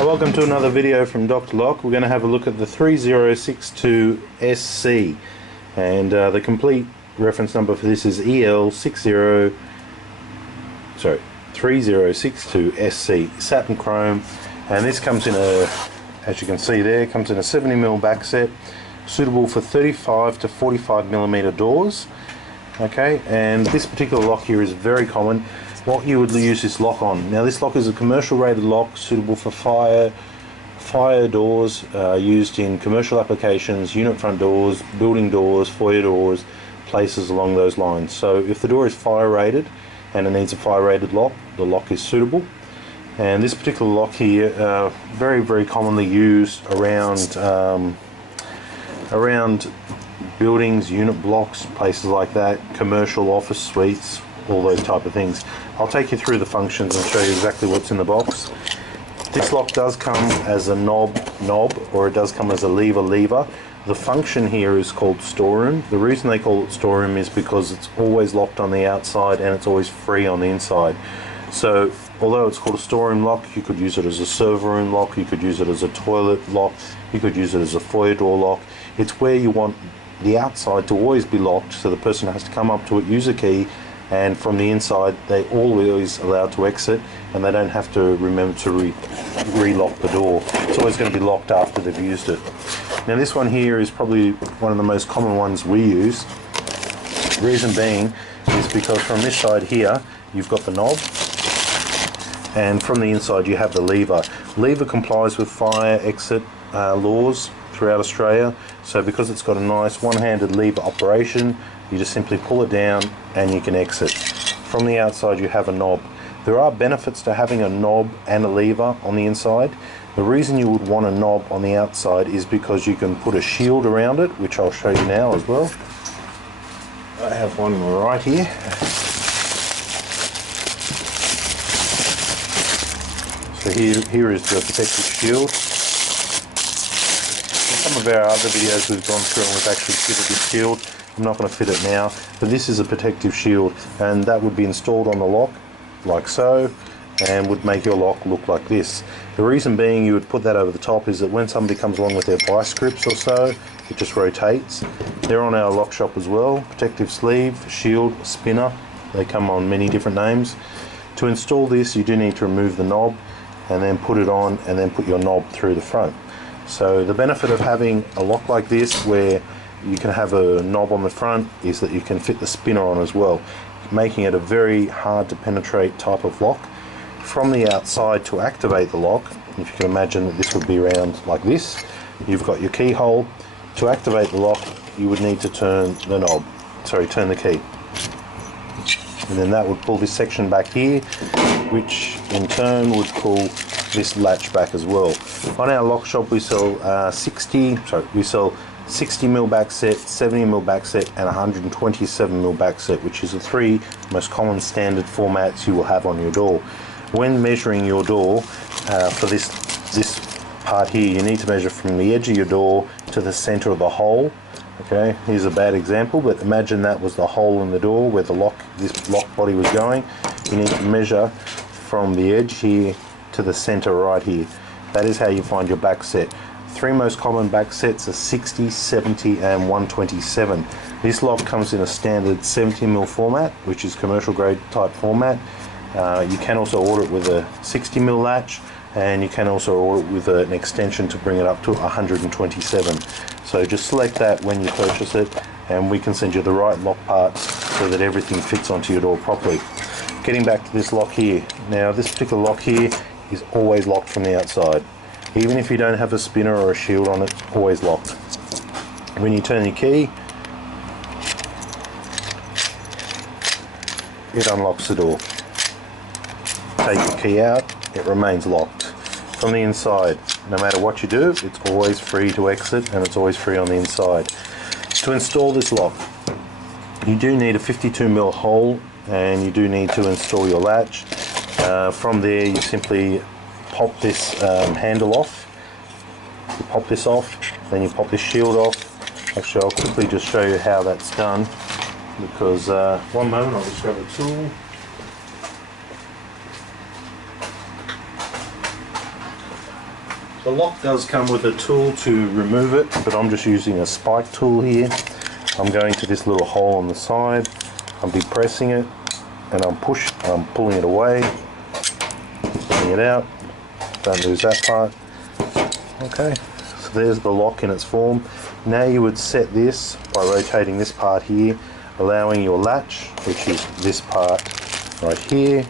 Welcome to another video from Dr. Lock. We're going to have a look at the 3062 SC, and the complete reference number for this is EL3062 SC satin chrome, and this comes in a, as you can see there, comes in a 70mm back set, suitable for 35 to 45mm doors. Okay, and this particular lock here is very common. What you would use this lock on. Now this lock is a commercial rated lock suitable for fire doors, used in commercial applications, unit front doors, building doors, foyer doors, places along those lines. So if the door is fire rated and it needs a fire rated lock, the lock is suitable. And this particular lock here, very commonly used around buildings, unit blocks, places like that, commercial office suites, all those type of things. I'll take you through the functions and show you exactly what's in the box. This lock does come as a knob, or it does come as a lever. The function here is called storeroom. The reason they call it storeroom is because it's always locked on the outside and it's always free on the inside. So although it's called a storeroom lock, you could use it as a server room lock, you could use it as a toilet lock, you could use it as a foyer door lock. It's where you want the outside to always be locked, so the person has to come up to it, use a key, and from the inside they're always allowed to exit, and they don't have to remember to re-lock the door. It's always going to be locked after they've used it. Now this one here is probably one of the most common ones we use. The reason being is because from this side here you've got the knob, and from the inside you have the lever. Lever complies with fire exit laws throughout Australia, so because it's got a nice one-handed lever operation, you just simply pull it down and you can exit. From the outside you have a knob. There are benefits to having a knob and a lever on the inside. The reason you would want a knob on the outside is because you can put a shield around it, which I'll show you now as well. I have one right here. So here is the protective shield. In some of our other videos we've gone through and we've actually fitted this shield. I'm not going to fit it now, but this is a protective shield, and that would be installed on the lock like so, and would make your lock look like this. The reason being you would put that over the top is that when somebody comes along with their vice grips or so, it just rotates. They're on our lock shop as well. Protective sleeve, shield, spinner, they come on many different names. To install this you do need to remove the knob and then put it on, and then put your knob through the front. So the benefit of having a lock like this where you can have a knob on the front is that you can fit the spinner on as well, making it a very hard to penetrate type of lock. From the outside, to activate the lock, if you can imagine that this would be around like this, you've got your keyhole. To activate the lock you would need to turn the knob, turn the key, and then that would pull this section back here, which in turn would pull this latch back as well. On our lock shop we sell 60mm back set, 70mm back set, and 127mm back set, which is the three most common standard formats you will have on your door. When measuring your door for this part here, you need to measure from the edge of your door to the center of the hole. Okay, here's a bad example, but imagine that was the hole in the door where this lock body was going. You need to measure from the edge here to the center right here. That is how you find your back set. Three most common back sets are 60, 70 and 127. This lock comes in a standard 70mm format, which is commercial grade type format. You can also order it with a 60mm latch, and you can also order it with an extension to bring it up to 127. So just select that when you purchase it, and we can send you the right lock parts so that everything fits onto your door properly. Getting back to this lock here. Now this particular lock here is always locked from the outside. Even if you don't have a spinner or a shield on it, always locked. When you turn your key, it unlocks the door. Take your key out, it remains locked. From the inside, no matter what you do, it's always free to exit, and it's always free on the inside. To install this lock, you do need a 52mm hole, and you do need to install your latch. From there you simply pop this handle off. You pop this off, then you pop this shield off. Actually, I'll quickly just show you how that's done, because one moment, I'll just grab a tool. The lock does come with a tool to remove it, but I'm just using a spike tool here. I'm going to this little hole on the side, I'm depressing it, and I'm pulling it away, pulling it out. Don't lose that part. Okay, so there's the lock in its form. Now you would set this by rotating this part here, allowing your latch, which is this part right here,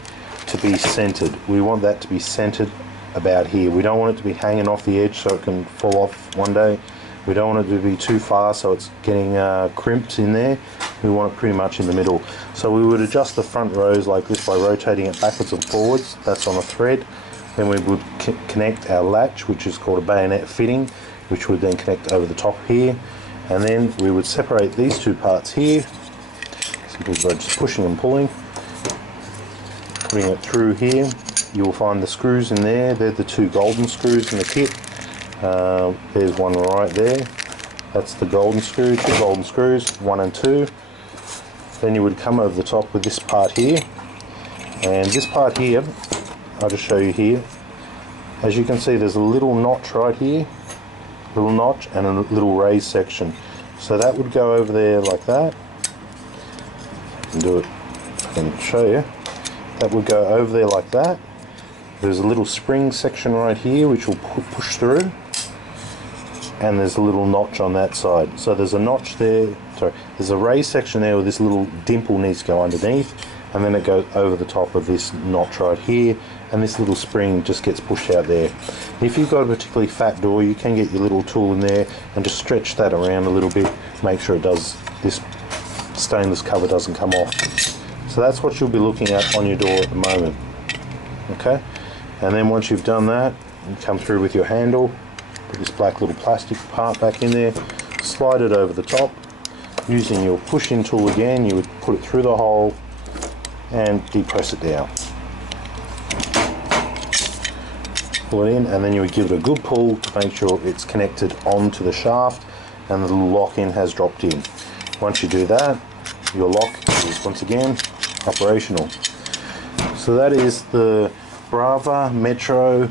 to be centered. We want that to be centered about here. We don't want it to be hanging off the edge so it can fall off one day. We don't want it to be too far so it's getting crimped in there. We want it pretty much in the middle. So we would adjust the front rows like this by rotating it backwards and forwards. That's on a thread. Then we would connect our latch, which is called a bayonet fitting, which would then connect over the top here. And then we would separate these two parts here, simply by just pushing and putting it through here. You will find the screws in there. They're the two golden screws in the kit. There's one right there. That's the golden screw, two golden screws, 1 and 2. Then you would come over the top with this part here. And this part here, I'll just show you here. As you can see, there's a little notch right here, little notch, and a little raised section. So that would go over there like that. I can do it, I can show you. That would go over there like that. There's a little spring section right here which will push through, and there's a little notch on that side. So there's a notch there, sorry, there's a raised section there where this little dimple needs to go underneath, and then it goes over the top of this notch right here, and this little spring just gets pushed out there. If you've got a particularly fat door, you can get your little tool in there and just stretch that around a little bit, make sure it does, this stainless cover doesn't come off. So that's what you'll be looking at on your door at the moment. Okay, and then once you've done that, you come through with your handle, put this black little plastic part back in there, slide it over the top. Using your push-in tool again, you would put it through the hole and depress it down. Pull it in, and then you would give it a good pull to make sure it's connected onto the shaft and the little lock-in has dropped in. Once you do that, your lock is once again operational. So that is the Brava Metro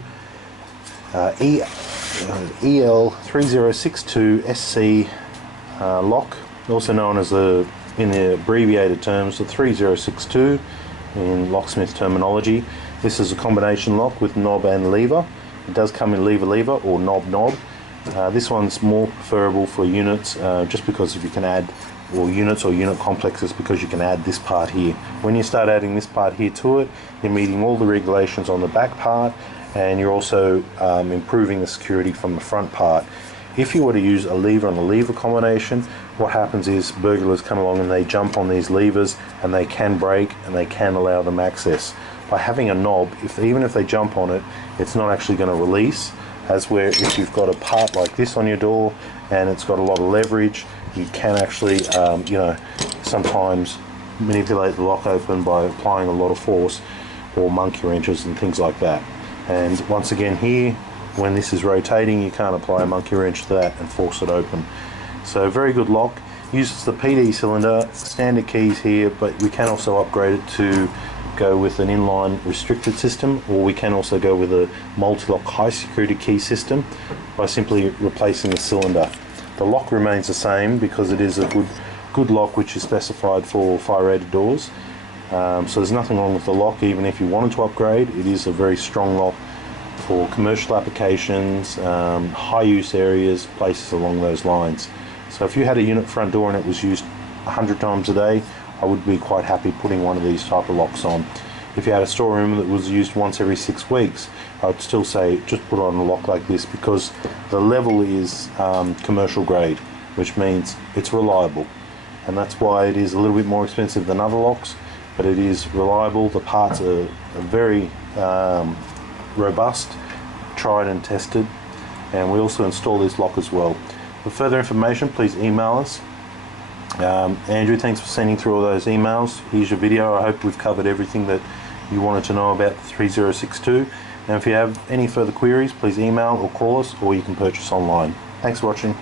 EL3062 SC lock, also known as in the abbreviated terms, the 3062 in locksmith terminology. This is a combination lock with knob and lever. It does come in lever or knob. This one's more preferable for units, just because if you can add, or units or unit complexes, because you can add this part here. When you start adding this part here to it, you're meeting all the regulations on the back part, and you're also improving the security from the front part. If you were to use a lever and a lever combination, what happens is burglars come along and they jump on these levers and they can break and they can allow them access. By having a knob, even if they jump on it, it's not actually going to release, as where if you've got a part like this on your door and it's got a lot of leverage, you can actually sometimes manipulate the lock open by applying a lot of force, or monkey wrenches and things like that. And once again here, when this is rotating, you can't apply a monkey wrench to that and force it open. So very good lock. Uses the PD cylinder, standard keys here, but we can also upgrade it to go with an inline restricted system, or we can also go with a multi-lock high security key system by simply replacing the cylinder. The lock remains the same because it is a good lock which is specified for fire rated doors. So there's nothing wrong with the lock. Even if you wanted to upgrade, it is a very strong lock for commercial applications, high use areas, places along those lines. So if you had a unit front door and it was used 100 times a day, I would be quite happy putting one of these type of locks on. If you had a storeroom that was used once every 6 weeks, I would still say just put on a lock like this, because the level is commercial grade, which means it's reliable, and that's why it is a little bit more expensive than other locks, but it is reliable. The parts are very robust, tried and tested, and we also install this lock as well. For further information, please email us. Andrew, thanks for sending through all those emails. Here's your video. I hope we've covered everything that you wanted to know about the 3062. And if you have any further queries, please email or call us, or you can purchase online. Thanks for watching.